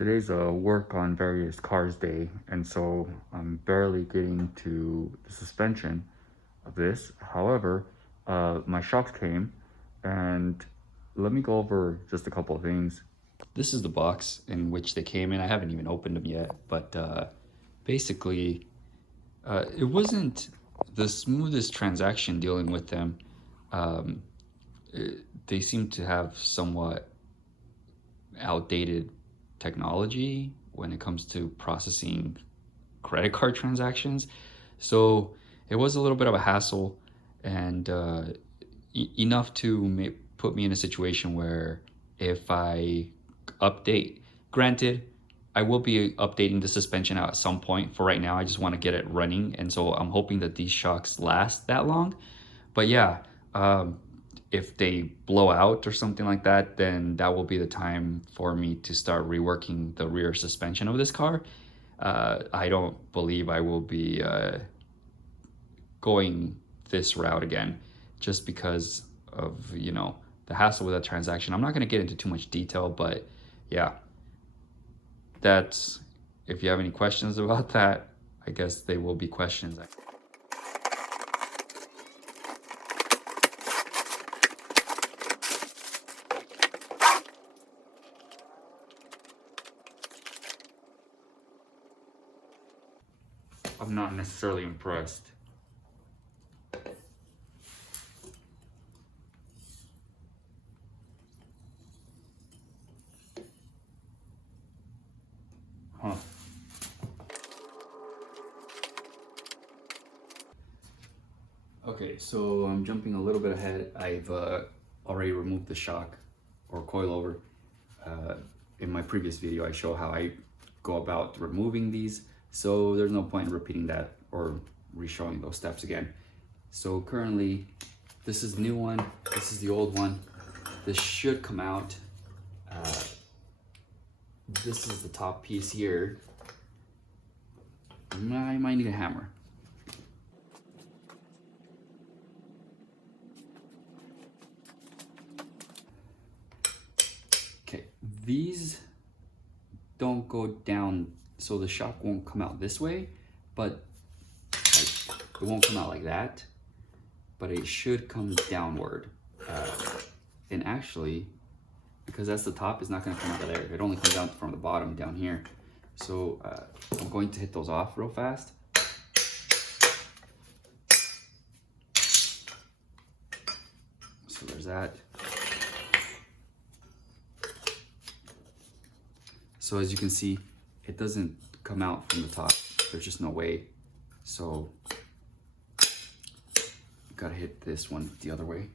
Today's a work on various cars day, and so I'm barely getting to the suspension of this. However, my shocks came, and let me go over just a couple of things. This is the box in which they came in. I haven't even opened them yet, but basically, it wasn't the smoothest transaction dealing with them. Um, they seem to have somewhat outdated technology when it comes to processing credit card transactions. So it was a little bit of a hassle and enough to put me in a situation where if I update, granted, I will be updating the suspension out at some point. For right now, I just want to get it running. And so I'm hoping that these shocks last that long. But yeah, um, if they blow out or something like that, then that will be the time for me to start reworking the rear suspension of this car. I don't believe I will be going this route again just because of, the hassle with that transaction. I'm not going to get into too much detail, but yeah, that's, if you have any questions about that, I guess they will be questions. I'm not necessarily impressed. Huh. Okay, so I'm jumping a little bit ahead. I've already removed the shock or coilover. In my previous video, I show how I go about removing these, so there's no point in repeating that or re-showing those steps again. So currently, this is the new one, this is the old one. This should come out. This is the top piece here. I might need a hammer. Okay, these don't go down, so the shock won't come out this way, but it won't come out like that, but it should come downward. And actually, because that's the top, it's not going to come out of there. It only comes out from the bottom down here. So I'm going to hit those off real fast. So there's that. So as you can see, it doesn't come out from the top. There's just no way. So gotta hit this one the other way.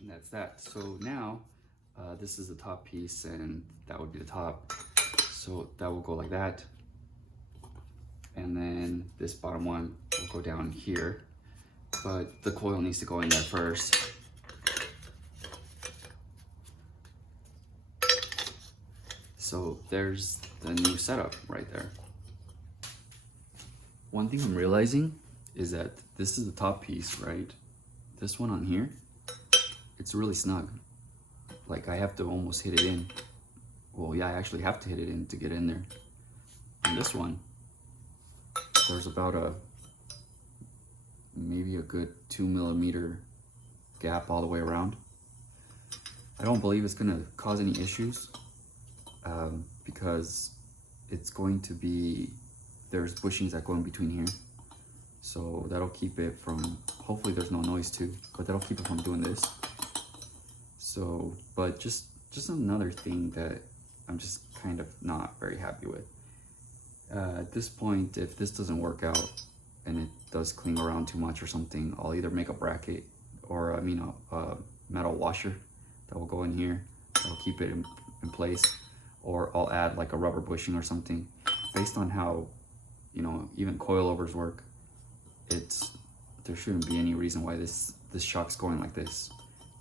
And that's that. So now this is the top piece, and that would be the top. So that will go like that. And then this bottom one will go down here, but the coil needs to go in there first. So there's the new setup right there. One thing I'm realizing is that this is the top piece, right? This one on here, it's really snug. Like I have to almost hit it in. Well, yeah, I actually have to hit it in to get in there. And this one, there's about maybe a good 2 millimeter gap all the way around. I don't believe it's gonna cause any issues because it's going to be, there's bushings that go in between here. So that'll keep it from, hopefully there's no noise too, but that'll keep it from doing this. So, but just another thing that I'm just kind of not very happy with. At this point, if this doesn't work out and it does cling around too much or something, I'll either make a bracket or a metal washer that will go in here that'll keep it in place, or I'll add like a rubber bushing or something. Based on how, even coilovers work, there shouldn't be any reason why this shock's going like this.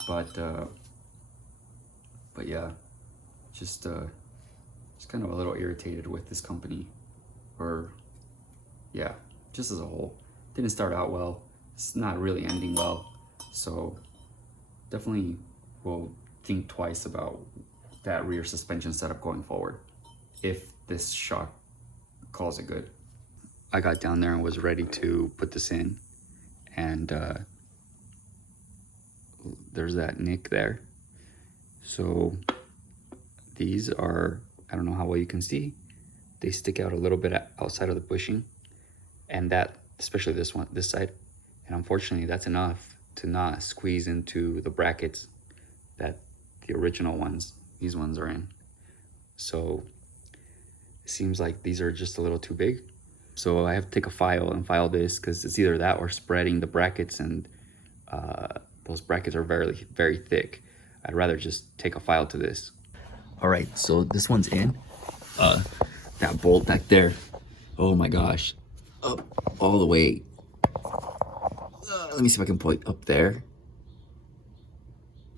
But But yeah, just kind of a little irritated with this company, or yeah, just as a whole. Didn't start out well. It's not really ending well. So definitely will think twice about that rear suspension setup going forward if this shock calls it good. I got down there and was ready to put this in, and there's that nick there. So these are, I don't know how well you can see, they stick out a little bit outside of the bushing, and that, especially this one, this side, and unfortunately that's enough to not squeeze into the brackets that the original ones, these ones, are in. So it seems like these are just a little too big. So I have to take a file and file this, because it's either that or spreading the brackets, and those brackets are very, very thick. I'd rather just take a file to this. All right, so this one's in. That bolt back there, oh my gosh, up all the way. Let me see if I can point up there.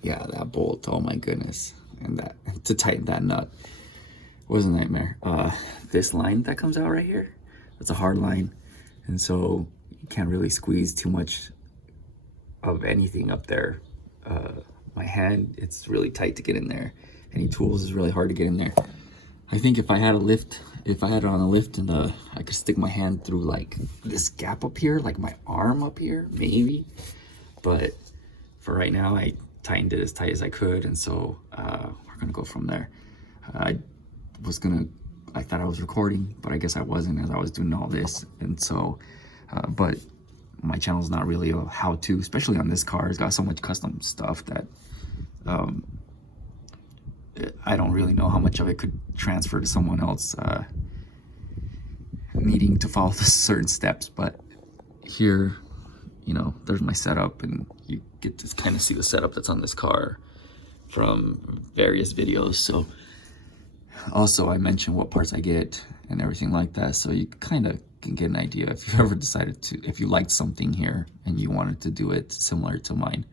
Yeah, that bolt, oh my goodness. And that, to tighten that nut was a nightmare. This line that comes out right here, that's a hard line. And so you can't really squeeze too much of anything up there. My hand, it's really tight to get in there. Any tools is really hard to get in there. I think if I had a lift, if I had it on a lift, and I could stick my hand through like this gap up here, like my arm up here, maybe. But for right now, I tightened it as tight as I could, and so we're gonna go from there. I thought I was recording, but I guess I wasn't, as I was doing all this. And so, but my channel's not really a how-to, especially on this car. It's got so much custom stuff that I don't really know how much of it could transfer to someone else needing to follow the certain steps. But here, you know, there's my setup, and you get to kind of see the setup that's on this car from various videos. So also I mentioned what parts I get and everything like that, so you kind of can get an idea if you ever decided to, if you liked something here and you wanted to do it similar to mine.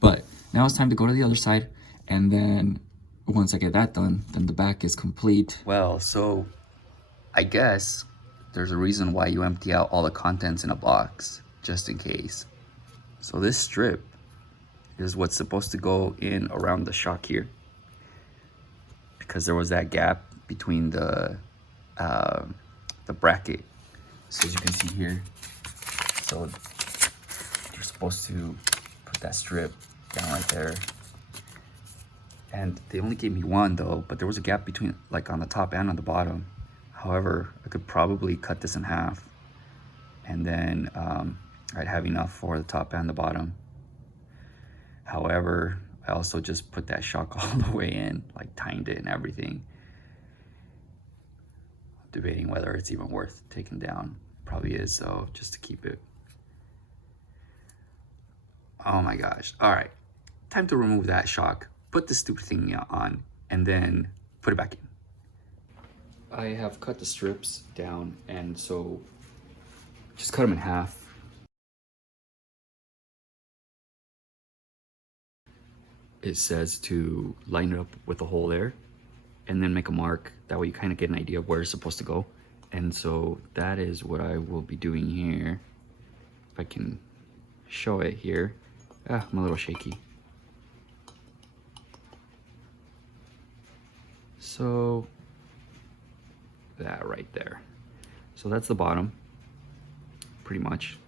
But now it's time to go to the other side, and then once I get that done, then the back is complete. Well, so I guess there's a reason why you empty out all the contents in a box, just in case. So this strip is what's supposed to go in around the shock here, because there was that gap between the bracket. So as you can see here, so you're supposed to put that strip down right there. And they only gave me one though, but there was a gap between, like on the top and on the bottom. However, I could probably cut this in half, and then I'd have enough for the top and the bottom. However, I also just put that shock all the way in, like tightened it and everything. Debating whether it's even worth taking down. Probably is, so just to keep it. Oh my gosh. All right, time to remove that shock, put the stupid thing on, and then put it back in. I have cut the strips down, and so just cut them in half. It says to line it up with the hole there, and then make a mark. That way you kind of get an idea of where it's supposed to go. And so that is what I will be doing here. If I can show it here. I'm a little shaky. So that right there. So that's the bottom, pretty much.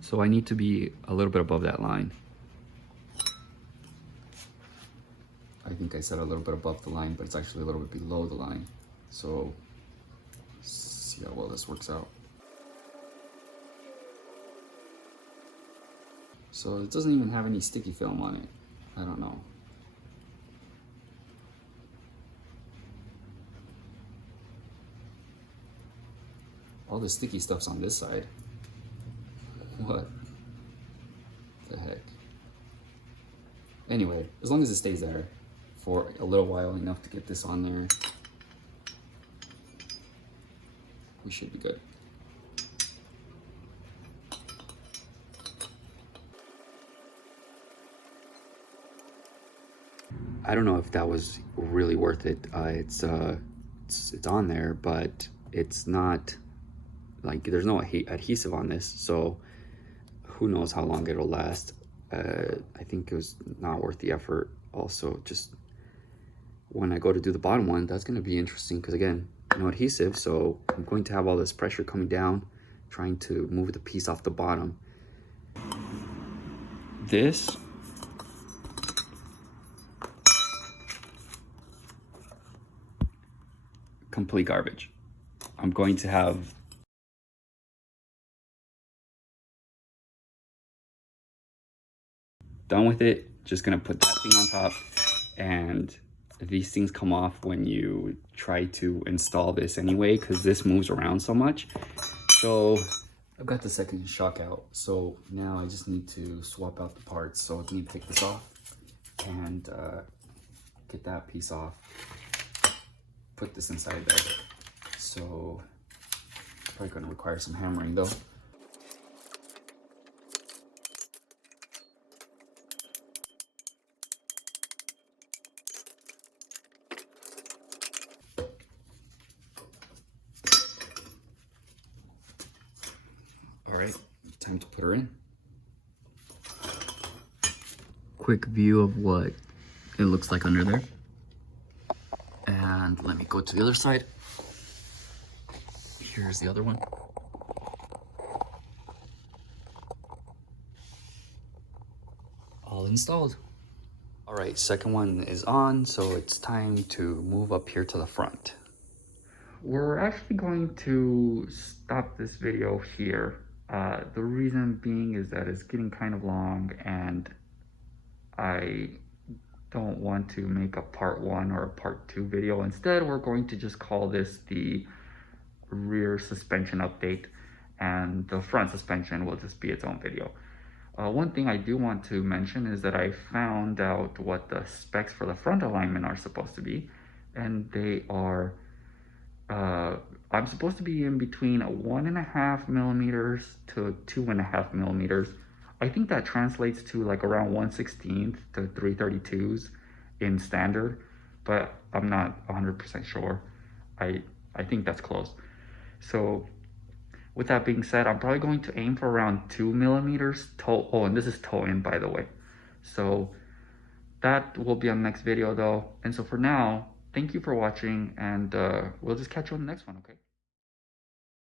So I need to be a little bit above that line. I think I said a little bit above the line, but it's actually a little bit below the line. So see how well this works out. So it doesn't even have any sticky film on it. I don't know. All the sticky stuff's on this side. What the heck? Anyway, as long as it stays there for a little while, enough to get this on there, we should be good. I don't know if that was really worth it. It's on there, but it's not like there's no adhesive on this, so who knows how long it'll last. I think it was not worth the effort. Also, just when I go to do the bottom one, that's going to be interesting because again, no adhesive, so I'm going to have all this pressure coming down, trying to move the piece off the bottom. This complete garbage. I'm going to have done with it, just gonna put that thing on top, and these things come off when you try to install this anyway, because this moves around so much. So I've got the second shock out, so now I just need to swap out the parts. So I need to take this off and get that piece off, put this inside there. So probably gonna require some hammering though. All right, time to put her in. Quick view of what it looks like under there. And let me go to the other side. Here's the other one. All installed. All right, second one is on, so it's time to move up here to the front. We're actually going to stop this video here. The reason being is that it's getting kind of long and I don't want to make a part 1 or a part 2 video. Instead, we're going to just call this the rear suspension update, and the front suspension will just be its own video. One thing I do want to mention is that I found out what the specs for the front alignment are supposed to be, and they are I'm supposed to be in between 1.5 millimeters to 2.5 millimeters. I think that translates to like around 1/16 to 3/32s in standard, but I'm not 100% sure. I think that's close. So with that being said, I'm probably going to aim for around 2 millimeters toe. Oh, and this is toe in, by the way. So that will be on the next video though. And so for now, thank you for watching, and we'll just catch you on the next one, okay?